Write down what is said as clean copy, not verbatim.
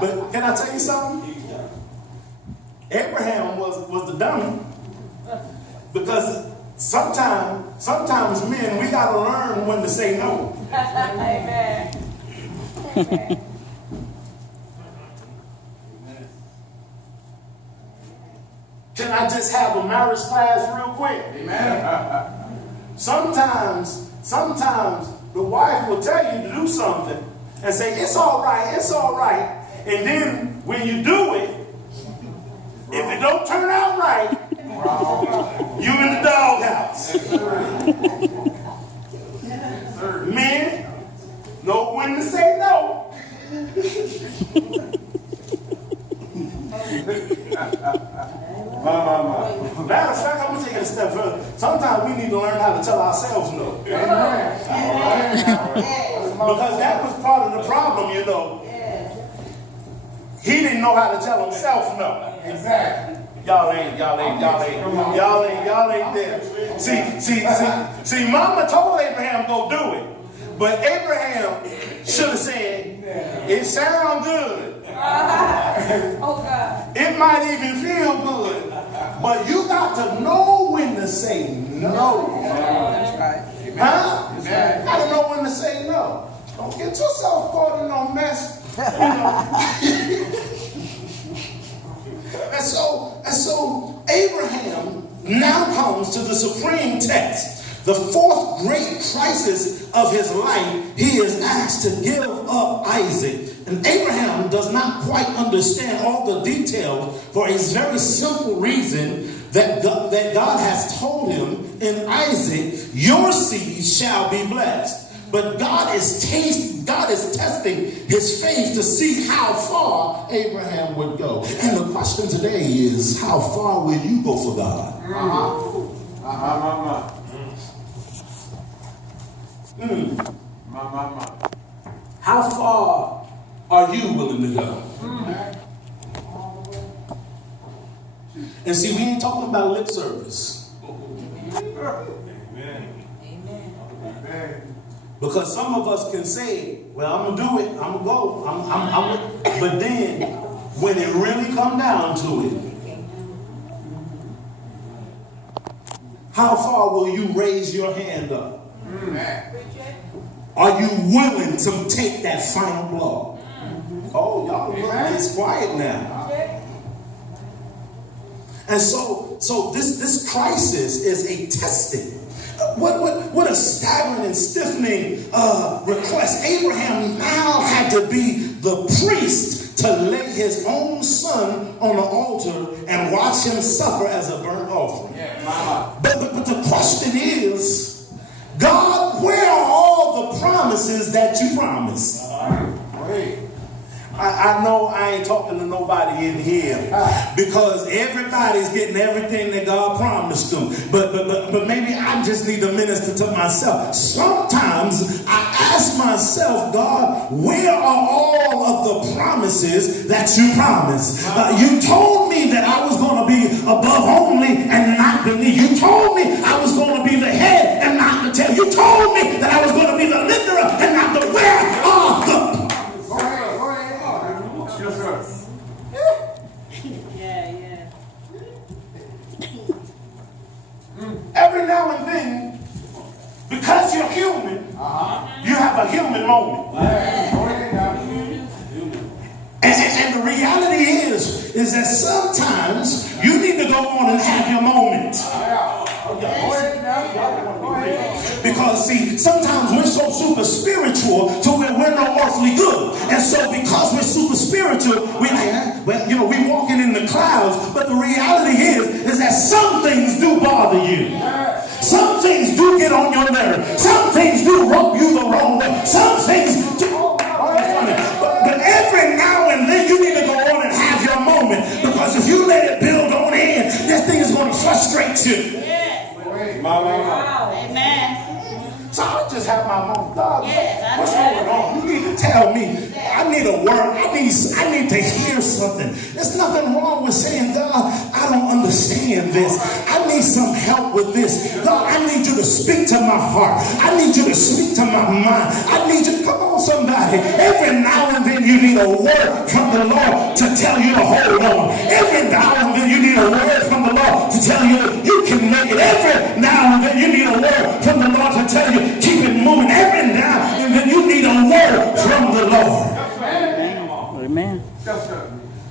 But can I tell you something? Abraham was the dummy. Because sometimes men, we got to learn when to say no. Amen. Amen. Can I just have a marriage class real quick? Amen. Sometimes the wife will tell you to do something and say, it's all right. And then when you do it, if it don't turn out right, you in the doghouse. Men know when to say no. Matter of fact, I'm going to take it a step further. Sometimes we need to learn how to tell ourselves no. Because that was part of the problem, you know. He didn't know how to tell himself no. Exactly. Y'all ain't there. See, Mama told Abraham go do it. But Abraham should have said, it sounds good. Oh God. It might even feel good. But you got to know when to say no. That's right. Huh? You got to know when to say no. Don't get yourself caught in no mess. You know. And so Abraham now comes to the supreme test. The fourth great crisis of his life, he is asked to give up Isaac. And Abraham does not quite understand all the details for a very simple reason that God has told him in Isaac, your seed shall be blessed. But God is testing his faith to see how far Abraham would go. And the question today is, how far will you go for God? How far are you willing to go? And see, we ain't talking about lip service. Because some of us can say, well, I'm going to do it. I'm going to go. But then, when it really comes down to it, how far will you raise your hand up? Are you willing to take that final blow? Oh, y'all, it's quiet now. And so this crisis is a testing. What a staggering and stiffening request. Abraham now had to be the priest to lay his own son on the altar and watch him suffer as a burnt offering. But the question is, God, where are all the promises that you promised? I know I ain't talking to nobody in here because everybody's getting everything that God promised them. But maybe I just need to minister to myself. Sometimes I ask myself, God, where are all of the promises that you promised? You told me that I was going to be above only and not beneath. You told me I was going to be the head and not the tail. You told me that I was going to be the lifter and not the where are the every now and then, because you're human, you have a human moment. And the reality is that sometimes you need to go on and have your moment. Because see, sometimes we're so super spiritual to where we're no earthly good. And so because we're super spiritual, we're like, well, you know, we're walking in the clouds. But the reality is that some things do bother you. Some things do get on your nerve. Some things do rub you the wrong way. Some things do. But every now and then you need to go on and have your moment. Because if you let it build on in, this thing is going to frustrate you. Wow. Amen. So I just have my moment. God, what's going on? You need to tell me. I need a word. I need to hear something. There's nothing wrong with saying, God, I don't understand this. I need some help with this. God, I need you to speak to my heart. I need you to speak to my mind. I need you to, come on somebody. Every now and then you need need a word from the Lord to tell you to hold on. Every now and then you need a word from the Lord to tell you you can make it. Every now and then you need a word from the Lord to tell you keep it moving. Every now and then you need a word from the Lord. Amen. Yes, sir.